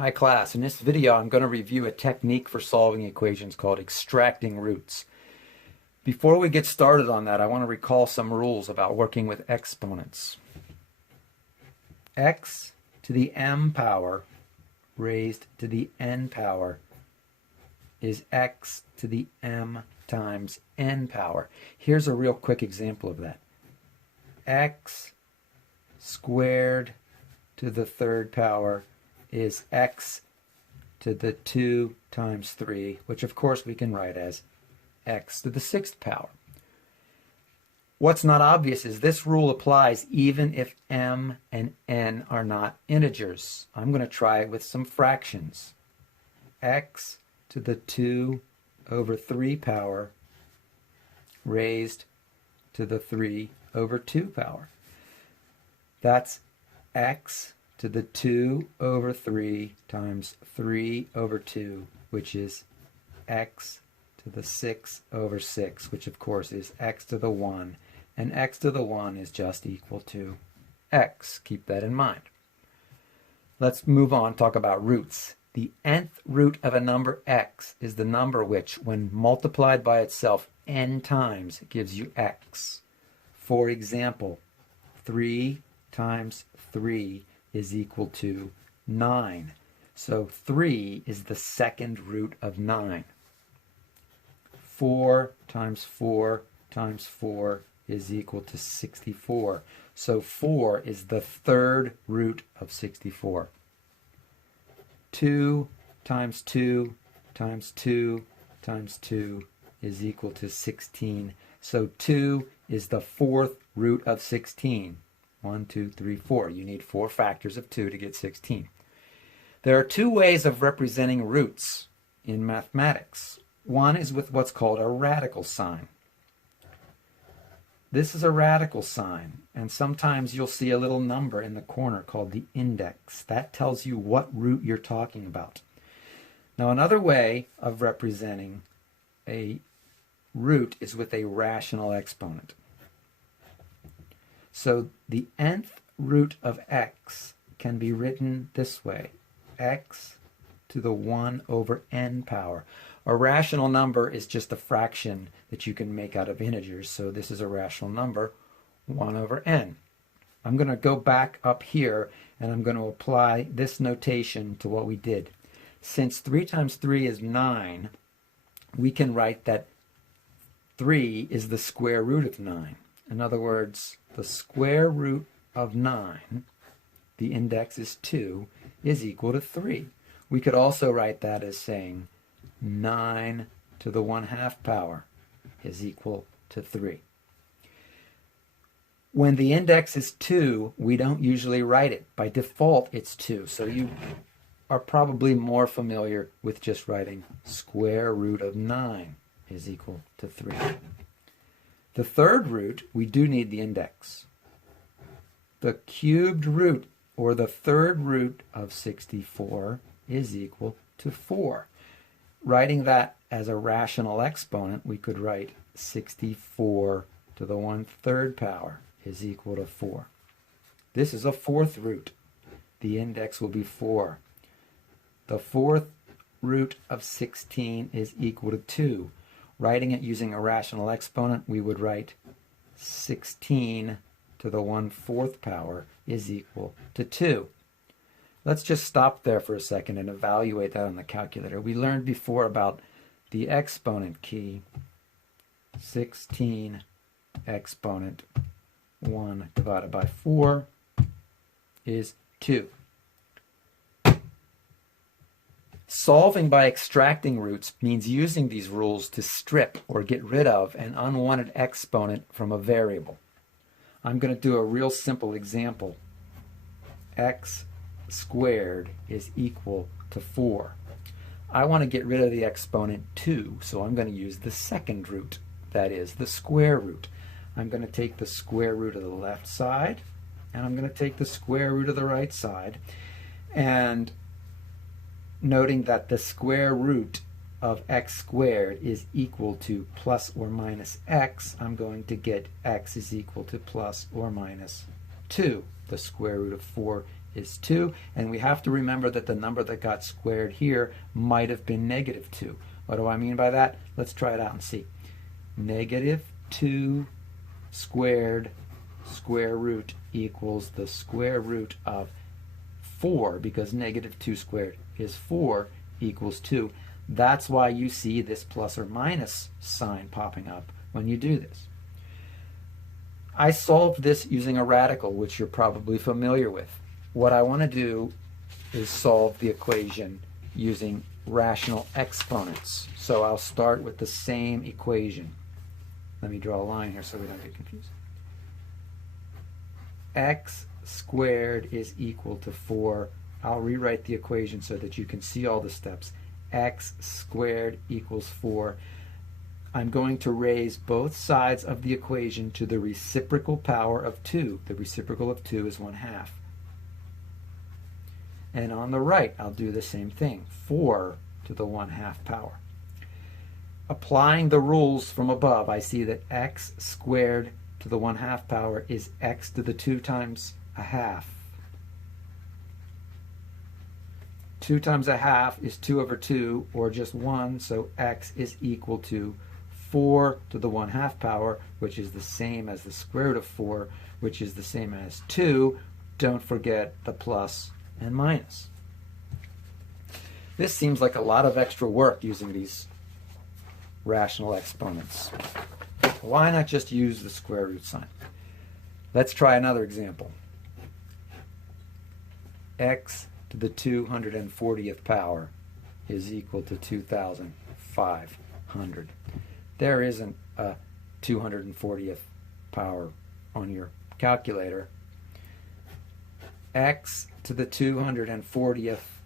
Hi class, in this video I'm going to review a technique for solving equations called extracting roots. Before we get started on that, I want to recall some rules about working with exponents. X to the m power raised to the n power is x to the m times n power. Here's a real quick example of that. X squared to the third power is x to the 2 times 3, which of course we can write as x to the 6th power. What's not obvious is this rule applies even if m and n are not integers. I'm going to try it with some fractions. X to the 2 over 3 power raised to the 3 over 2 power. That's x to the 2 over 3 times 3 over 2, which is x to the 6 over 6, which of course is x to the 1, and x to the 1 is just equal to x. Keep that in mind. Let's move on, talk about roots. The nth root of a number x is the number which, when multiplied by itself n times, gives you x. For example, 3 times 3 is equal to 9. So 3 is the second root of 9. 4 times 4 times 4 is equal to 64. So 4 is the third root of 64. 2 times 2 times 2 times 2 is equal to 16. So 2 is the fourth root of 16. 1, 2, 3, 4. You need 4 factors of 2 to get 16. There are 2 ways of representing roots in mathematics. One is with what's called a radical sign. This is a radical sign, and sometimes you'll see a little number in the corner called the index. That tells you what root you're talking about. Now, another way of representing a root is with a rational exponent. So the nth root of x can be written this way, x to the 1 over n power. A rational number is just a fraction that you can make out of integers, so this is a rational number, 1 over n. I'm going to go back up here and I'm going to apply this notation to what we did. Since 3 times 3 is 9, we can write that 3 is the square root of 9. In other words, the square root of 9, the index is 2, is equal to 3. We could also write that as saying 9 to the 1/2 power is equal to 3. When the index is 2, we don't usually write it. By default, it's 2. So you are probably more familiar with just writing square root of 9 is equal to 3. The third root, we do need the index. The cubed root, or the third root of 64, is equal to 4. Writing that as a rational exponent, we could write 64 to the 1/3 power is equal to 4. This is a fourth root. The index will be 4. The fourth root of 16 is equal to 2. Writing it using a rational exponent, we would write 16 to the 1/4 power is equal to 2. Let's just stop there for a second and evaluate that on the calculator. We learned before about the exponent key. 16 exponent 1 divided by 4 is 2. Solving by extracting roots means using these rules to strip or get rid of an unwanted exponent from a variable. I'm going to do a real simple example. X squared is equal to 4. I want to get rid of the exponent 2, so I'm going to use the second root, that is, the square root. I'm going to take the square root of the left side, and I'm going to take the square root of the right side, and noting that the square root of x squared is equal to plus or minus x, I'm going to get x is equal to plus or minus 2. The square root of 4 is 2, and we have to remember that the number that got squared here might have been negative 2. What do I mean by that? Let's try it out and see. Negative 2 squared square root equals the square root of 4, because negative 2 squared is 4, equals 2. That's why you see this plus or minus sign popping up when you do this. I solved this using a radical, which you're probably familiar with. What I want to do is solve the equation using rational exponents. So I'll start with the same equation. Let me draw a line here so we don't get confused. X squared is equal to 4. I'll rewrite the equation so that you can see all the steps. X squared equals 4. I'm going to raise both sides of the equation to the reciprocal power of 2. The reciprocal of 2 is 1/2. And on the right, I'll do the same thing. 4 to the 1/2 power. Applying the rules from above, I see that x squared to the 1/2 power is x to the 2 times 1/2. 2 times 1/2 is 2 over 2, or just 1, so x is equal to 4 to the 1/2 power, which is the same as the square root of 4, which is the same as 2. Don't forget the plus and minus. This seems like a lot of extra work using these rational exponents. Why not just use the square root sign? Let's try another example. X to the 240th power is equal to 2,500. There isn't a 240th power on your calculator. X to the 240th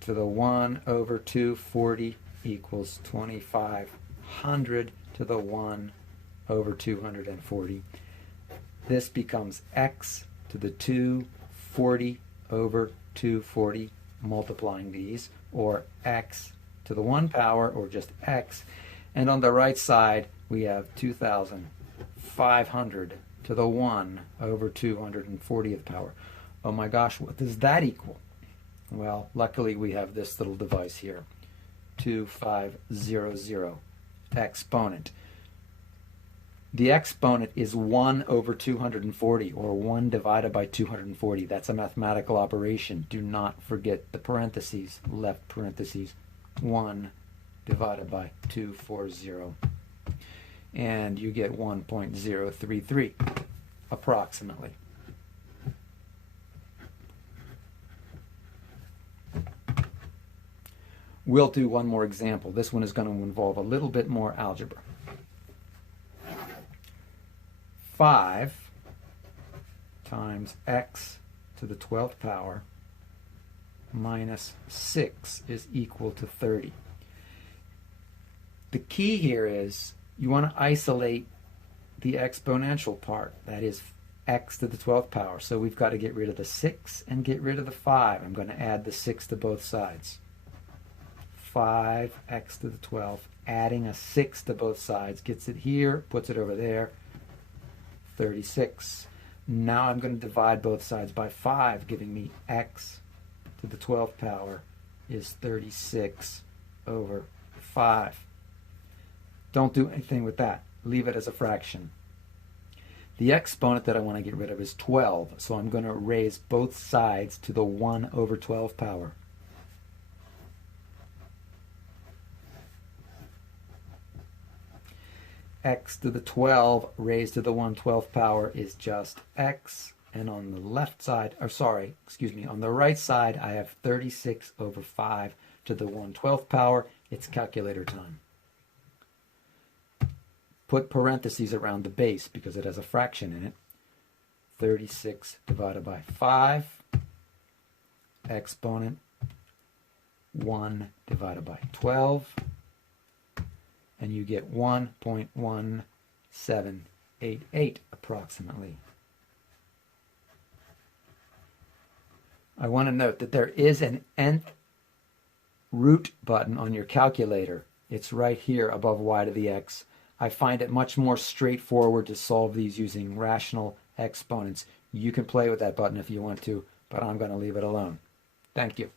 to the 1 over 240 equals 2,500 to the 1 over 240. This becomes x to the 240 over 240, multiplying these, or x to the 1 power, or just x. And on the right side, we have 2,500 to the 1 over 240th power. Oh my gosh, what does that equal? Well, luckily we have this little device here, 2500, exponent. The exponent is 1 over 240, or 1 divided by 240. That's a mathematical operation. Do not forget the parentheses, left parentheses, 1 divided by 240. And you get 1.033, approximately. We'll do one more example. This one is going to involve a little bit more algebra. 5 times x to the 12th power minus 6 is equal to 30. The key here is you want to isolate the exponential part, that is x to the 12th power. So we've got to get rid of the 6 and get rid of the 5. I'm going to add the 6 to both sides. 5x to the 12th, adding a 6 to both sides, gets it here, puts it over there, 36. Now I'm going to divide both sides by 5, giving me x to the 12th power is 36 over 5. Don't do anything with that. Leave it as a fraction. The exponent that I want to get rid of is 12, so I'm going to raise both sides to the 1 over 12 power. X to the 12 raised to the 1/12 power is just x, and on the left side, or sorry, excuse me, on the right side I have 36 over 5 to the 1/12 power. It's calculator time. Put parentheses around the base because it has a fraction in it. 36 divided by 5, exponent 1 divided by 12, and you get 1.1788 approximately. I want to note that there is an nth root button on your calculator. It's right here above y to the x. I find it much more straightforward to solve these using rational exponents. You can play with that button if you want to. but I'm going to leave it alone. Thank you.